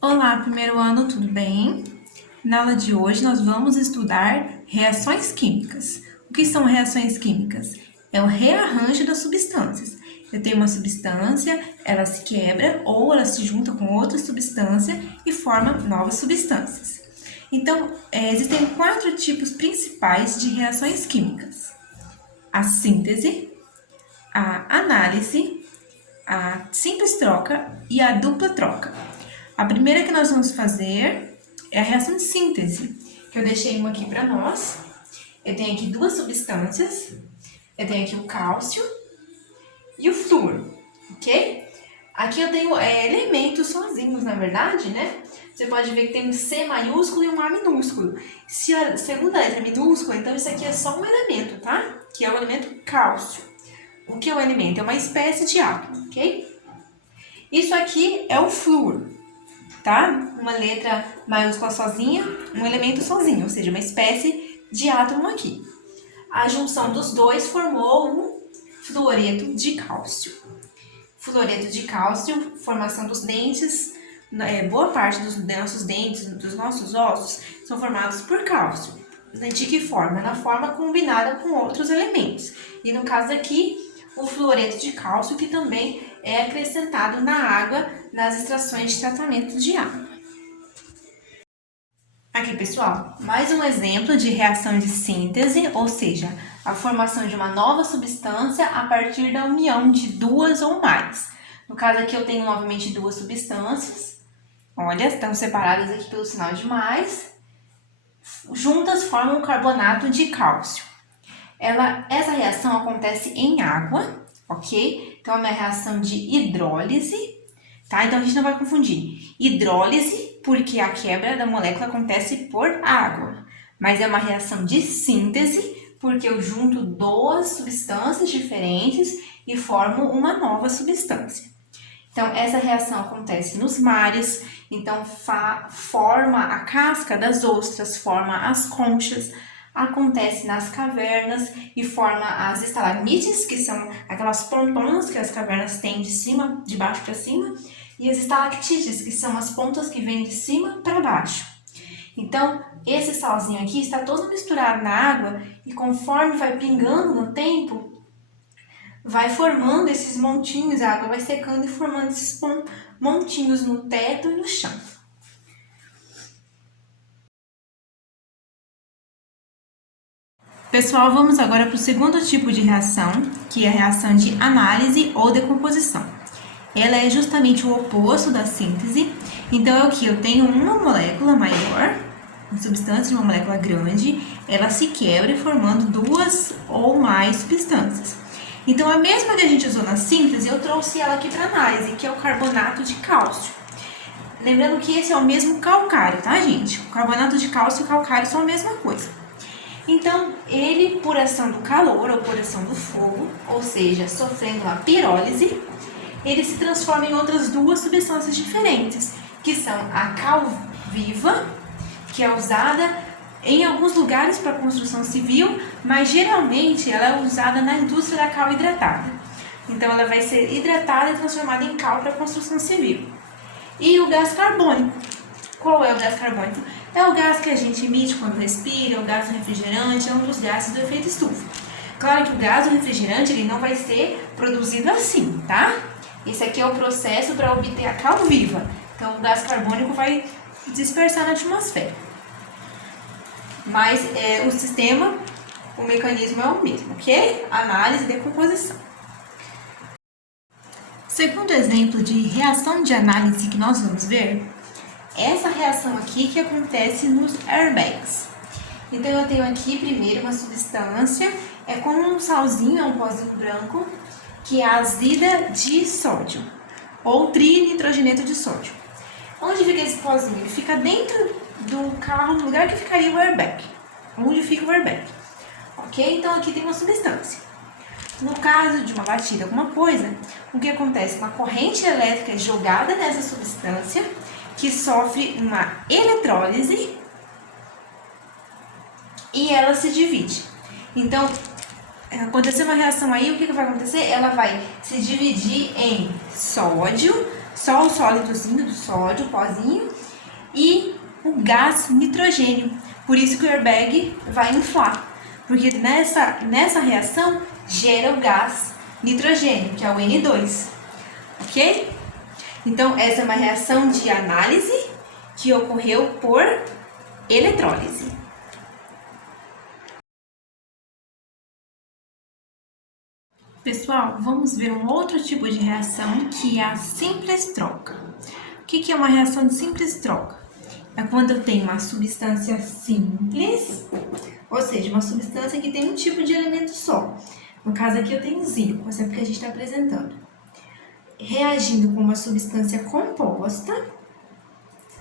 Olá, primeiro ano, tudo bem? Na aula de hoje nós vamos estudar reações químicas. O que são reações químicas? É o rearranjo das substâncias. Eu tenho uma substância, ela se quebra ou ela se junta com outra substância e forma novas substâncias. Então, existem quatro tipos principais de reações químicas: a síntese, a análise, a simples troca e a dupla troca. A primeira que nós vamos fazer é a reação de síntese, que eu deixei uma aqui para nós. Eu tenho aqui duas substâncias. Eu tenho aqui o cálcio e o flúor, ok? Aqui eu tenho elementos sozinhos, na verdade, né? Você pode ver que tem um C maiúsculo e um A minúsculo. Se a segunda letra é minúscula, então isso aqui é só um elemento, tá? Que é o elemento cálcio. O que é o elemento? É uma espécie de átomo, ok? Isso aqui é o flúor, tá? Uma letra maiúscula sozinha, um elemento sozinho, ou seja, uma espécie de átomo aqui. A junção dos dois formou um fluoreto de cálcio. Fluoreto de cálcio, formação dos dentes, boa parte dos nossos dentes, dos nossos ossos, são formados por cálcio. De que forma? Na forma combinada com outros elementos. E no caso aqui, o fluoreto de cálcio, que também é acrescentado na água nas extrações de tratamento de água. Aqui, pessoal, mais um exemplo de reação de síntese, ou seja, a formação de uma nova substância a partir da união de duas ou mais. No caso aqui, eu tenho novamente duas substâncias. Olha, estão separadas aqui pelo sinal de mais. Juntas formam um carbonato de cálcio. Essa reação acontece em água, ok? Então, é uma reação de hidrólise, tá? Então, a gente não vai confundir hidrólise, porque a quebra da molécula acontece por água, mas é uma reação de síntese, porque eu junto duas substâncias diferentes e formo uma nova substância. Então, essa reação acontece nos mares, então forma a casca das ostras, forma as conchas, acontece nas cavernas e forma as estalagmites, que são aquelas pontonas que as cavernas têm de baixo para cima, e as estalactites, que são as pontas que vêm de cima para baixo. Então, esse salzinho aqui está todo misturado na água e conforme vai pingando no tempo, vai formando esses montinhos, a água vai secando e formando esses montinhos no teto e no chão. Pessoal, vamos agora para o segundo tipo de reação, que é a reação de análise ou decomposição. Ela é justamente o oposto da síntese. Então, aqui eu tenho uma molécula maior, uma substância de uma molécula grande, ela se quebra formando duas ou mais substâncias. Então, a mesma que a gente usou na síntese, eu trouxe ela aqui para análise, que é o carbonato de cálcio. Lembrando que esse é o mesmo calcário, tá, gente? O carbonato de cálcio e o calcário são a mesma coisa. Então, ele, por ação do calor ou por ação do fogo, ou seja, sofrendo a pirólise, ele se transforma em outras duas substâncias diferentes, que são a cal viva, que é usada em alguns lugares para construção civil, mas geralmente ela é usada na indústria da cal hidratada. Então, ela vai ser hidratada e transformada em cal para construção civil. E o gás carbônico. Qual é o gás carbônico? É o gás que a gente emite quando respira, o gás do refrigerante, é um dos gases do efeito estufa. Claro que o gás do refrigerante ele não vai ser produzido assim, tá? Esse aqui é o processo para obter a cal viva. Então, o gás carbônico vai dispersar na atmosfera. Mas o sistema, o mecanismo é o mesmo, ok? Análise e decomposição. Segundo exemplo de reação de análise que nós vamos ver, essa reação aqui que acontece nos airbags. Então, eu tenho aqui primeiro uma substância, é como um salzinho, é um pozinho branco, que é a azida de sódio, ou trinitrogeneto de sódio. Onde fica esse pozinho? Ele fica dentro do carro, no lugar que ficaria o airbag. Onde fica o airbag. Ok? Então, aqui tem uma substância. No caso de uma batida, alguma coisa, o que acontece? Uma corrente elétrica é jogada nessa substância, que sofre uma eletrólise e ela se divide. Então, acontecer uma reação aí, o que vai acontecer? Ela vai se dividir em sódio só o sólidozinho do sódio, o pozinho, e o gás nitrogênio. Por isso que o airbag vai inflar, porque nessa reação gera o gás nitrogênio, que é o N2, ok? Então, essa é uma reação de análise que ocorreu por eletrólise. Pessoal, vamos ver um outro tipo de reação que é a simples troca. O que é uma reação de simples troca? É quando eu tenho uma substância simples, ou seja, uma substância que tem um tipo de elemento só. No caso aqui eu tenho zinco, por exemplo, que a gente está apresentando. Reagindo com uma substância composta,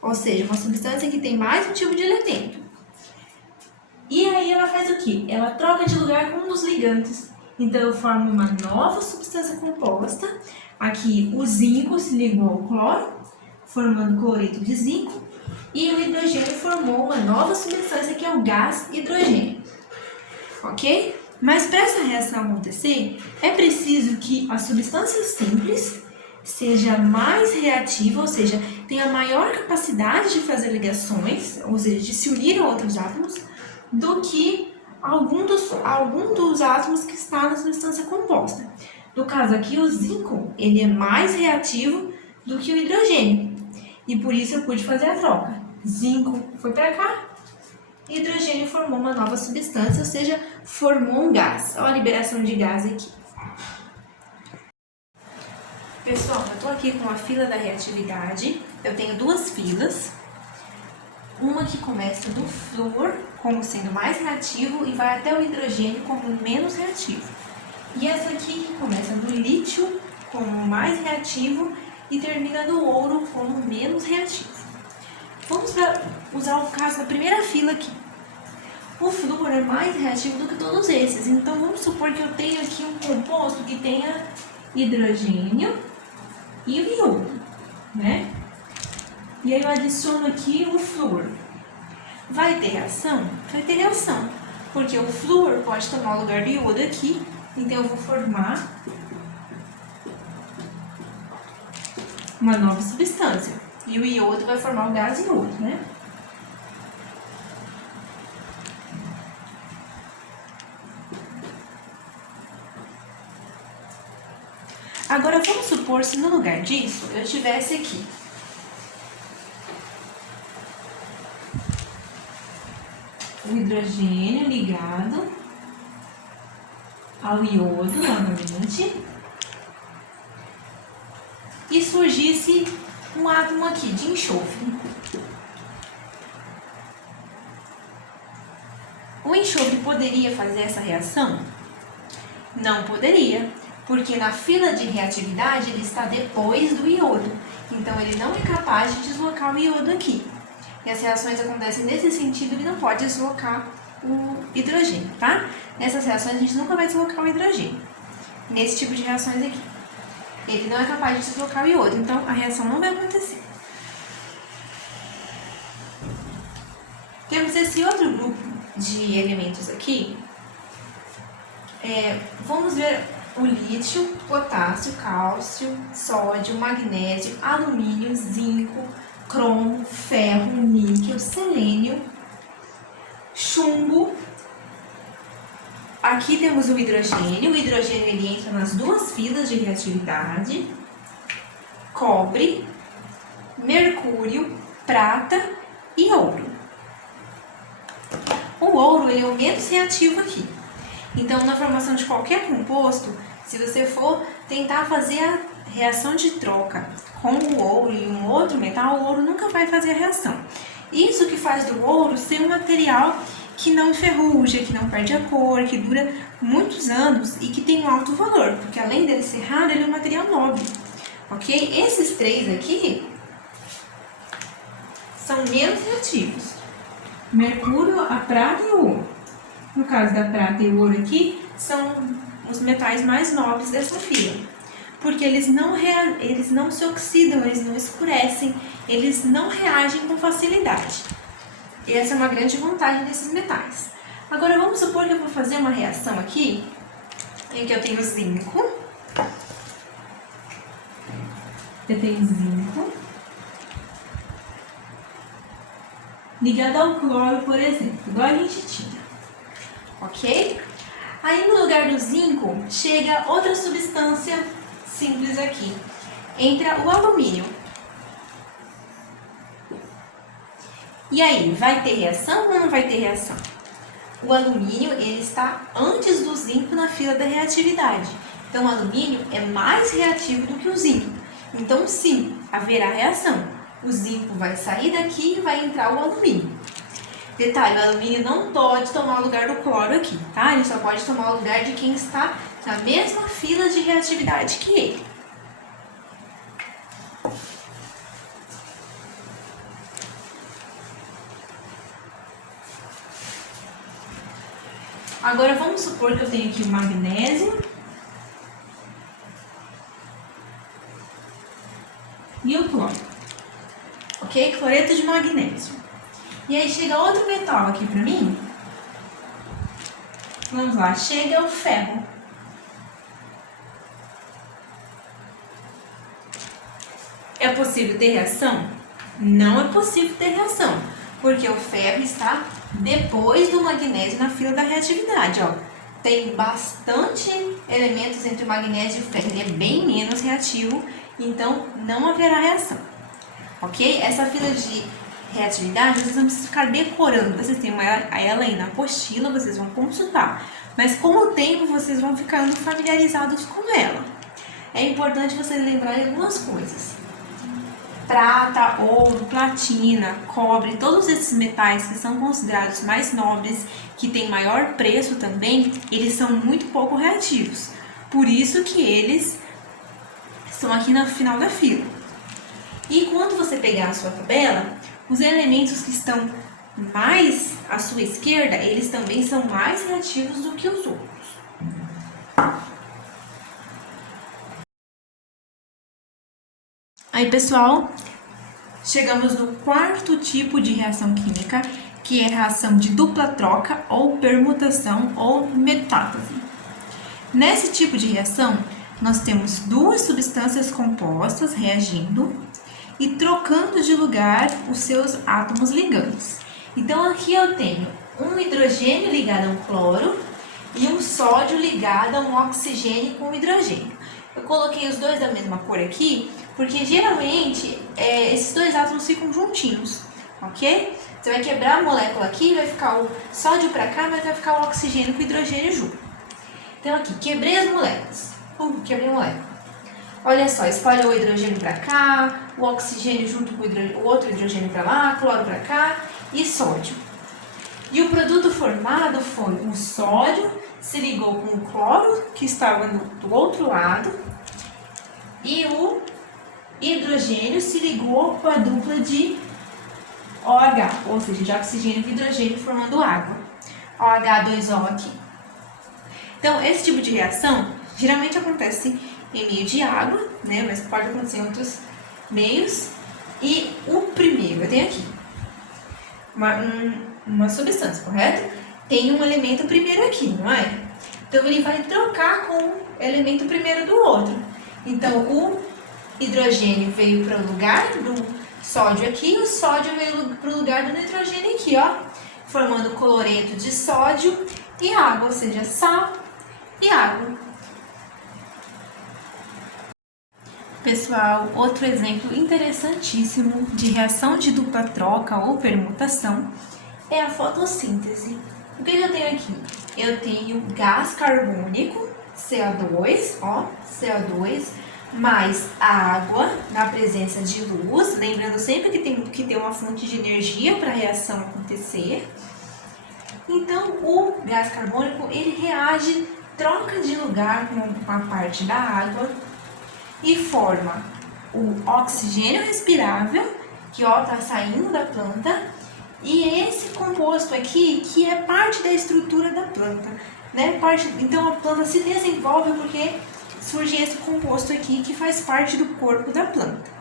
ou seja, uma substância que tem mais um tipo de elemento. E aí ela faz o quê? Ela troca de lugar com um dos ligantes. Então eu formo uma nova substância composta. Aqui o zinco se ligou ao cloro, formando cloreto de zinco. E o hidrogênio formou uma nova substância que é o gás hidrogênio. Ok? Mas para essa reação acontecer, é preciso que a substância simples seja mais reativa, ou seja, tenha maior capacidade de fazer ligações, ou seja, de se unir a outros átomos, do que algum dos átomos que está na substância composta. No caso aqui, o zinco, ele é mais reativo do que o hidrogênio. E por isso eu pude fazer a troca. Zinco foi para cá, hidrogênio formou uma nova substância, ou seja, formou um gás. Olha a liberação de gás aqui. Pessoal, eu estou aqui com a fila da reatividade. Eu tenho duas filas. Uma que começa do flúor como sendo mais reativo e vai até o hidrogênio como menos reativo. E essa aqui que começa do lítio como mais reativo e termina no ouro como menos reativo. Vamos usar o caso da primeira fila aqui. O flúor é mais reativo do que todos esses, então vamos supor que eu tenho aqui um composto que tenha hidrogênio e o iodo, né? E aí eu adiciono aqui o flúor. Vai ter reação? Vai ter reação, porque o flúor pode tomar o lugar do iodo aqui, então eu vou formar uma nova substância. E o iodo vai formar o gás iodo, né? Agora vamos supor se no lugar disso eu tivesse aqui o hidrogênio ligado ao iodo novamente e surgisse um átomo aqui de enxofre. O enxofre poderia fazer essa reação? Não poderia, porque na fila de reatividade ele está depois do iodo, então ele não é capaz de deslocar o iodo aqui. E as reações acontecem nesse sentido, ele não pode deslocar o hidrogênio, tá? Nessas reações a gente nunca vai deslocar o hidrogênio, nesse tipo de reações aqui. Ele não é capaz de deslocar o iodo, então a reação não vai acontecer. Temos esse outro grupo de elementos aqui. Vamos ver o lítio, potássio, cálcio, sódio, magnésio, alumínio, zinco, cromo, ferro, níquel, selênio, chumbo. Aqui temos o hidrogênio ele entra nas duas filas de reatividade, cobre, mercúrio, prata e ouro. O ouro ele é o menos reativo aqui. Então, na formação de qualquer composto, se você for tentar fazer a reação de troca com o ouro e um outro metal, o ouro nunca vai fazer a reação. Isso que faz do ouro ser um material que não enferruja, que não perde a cor, que dura muitos anos e que tem um alto valor, porque além dele ser raro, ele é um material nobre, ok? Esses três aqui são menos reativos: mercúrio, a prata e o ouro. No caso da prata e o ouro aqui, são os metais mais nobres dessa fila, porque eles não se oxidam, eles não escurecem, eles não reagem com facilidade. E essa é uma grande vantagem desses metais. Agora vamos supor que eu vou fazer uma reação aqui, em que eu tenho zinco, Eu tenho zinco ligado ao cloro, por exemplo, igual a gente tinha, ok? Aí no lugar do zinco chega outra substância simples aqui, entra o alumínio. E aí, vai ter reação ou não vai ter reação? O alumínio ele está antes do zinco na fila da reatividade. Então, o alumínio é mais reativo do que o zinco. Então, sim, haverá reação. O zinco vai sair daqui e vai entrar o alumínio. Detalhe, o alumínio não pode tomar o lugar do cloro aqui, tá? Ele só pode tomar o lugar de quem está na mesma fila de reatividade que ele. Agora vamos supor que eu tenho aqui o magnésio e o cloro, ok? Cloreto de magnésio. E aí chega outro metal aqui para mim. Vamos lá, chega o ferro. É possível ter reação? Não é possível ter reação, porque o ferro está depois do magnésio na fila da reatividade, ó. Tem bastante elementos entre o magnésio e o ferro, ele é bem menos reativo, então não haverá reação, ok? Essa fila de reatividade, vocês não precisam ficar decorando, vocês têm ela aí na apostila, vocês vão consultar, mas com o tempo vocês vão ficando familiarizados com ela. É importante vocês lembrarem algumas coisas. Prata, ouro, platina, cobre, todos esses metais que são considerados mais nobres, que têm maior preço também, eles são muito pouco reativos. Por isso que eles estão aqui no final da fila. E quando você pegar a sua tabela, os elementos que estão mais à sua esquerda, eles também são mais reativos do que os outros. Aí, pessoal, chegamos no quarto tipo de reação química, que é a reação de dupla troca ou permutação ou metástase. Nesse tipo de reação, nós temos duas substâncias compostas reagindo e trocando de lugar os seus átomos ligantes. Então, aqui eu tenho um hidrogênio ligado a um cloro e um sódio ligado a um oxigênio com hidrogênio. Eu coloquei os dois da mesma cor aqui, porque geralmente esses dois átomos ficam juntinhos, ok? Você vai quebrar a molécula aqui, vai ficar o sódio para cá, mas vai ficar o oxigênio com o hidrogênio junto. Então aqui, quebrei as moléculas. Quebrei a molécula. Olha só, espalhou o hidrogênio para cá, o oxigênio junto com o outro hidrogênio para lá, cloro para cá e sódio. E o produto formado foi o sódio se ligou com o cloro, que estava do outro lado, e o hidrogênio se ligou com a dupla de OH, ou seja, de oxigênio e hidrogênio formando água. OH2O aqui. Então, esse tipo de reação geralmente acontece em meio de água, né? Mas pode acontecer em outros meios. E o primeiro, eu tenho aqui uma substância, correto? Tem um elemento primeiro aqui, não é? Então, ele vai trocar com o elemento primeiro do outro. Então, o hidrogênio veio para o lugar do sódio aqui, e o sódio veio para o lugar do nitrogênio aqui, ó, formando cloreto de sódio e água, ou seja, sal e água. Pessoal, outro exemplo interessantíssimo de reação de dupla troca ou permutação é a fotossíntese. O que eu tenho aqui? Eu tenho gás carbônico, CO2, ó, CO2, mais água na presença de luz, lembrando sempre que tem que ter uma fonte de energia para a reação acontecer. Então, o gás carbônico, ele reage, troca de lugar com a parte da água e forma o oxigênio respirável, que ó, tá saindo da planta, e esse composto aqui, que é parte da estrutura da planta, né? Então, a planta se desenvolve porque surge esse composto aqui que faz parte do corpo da planta.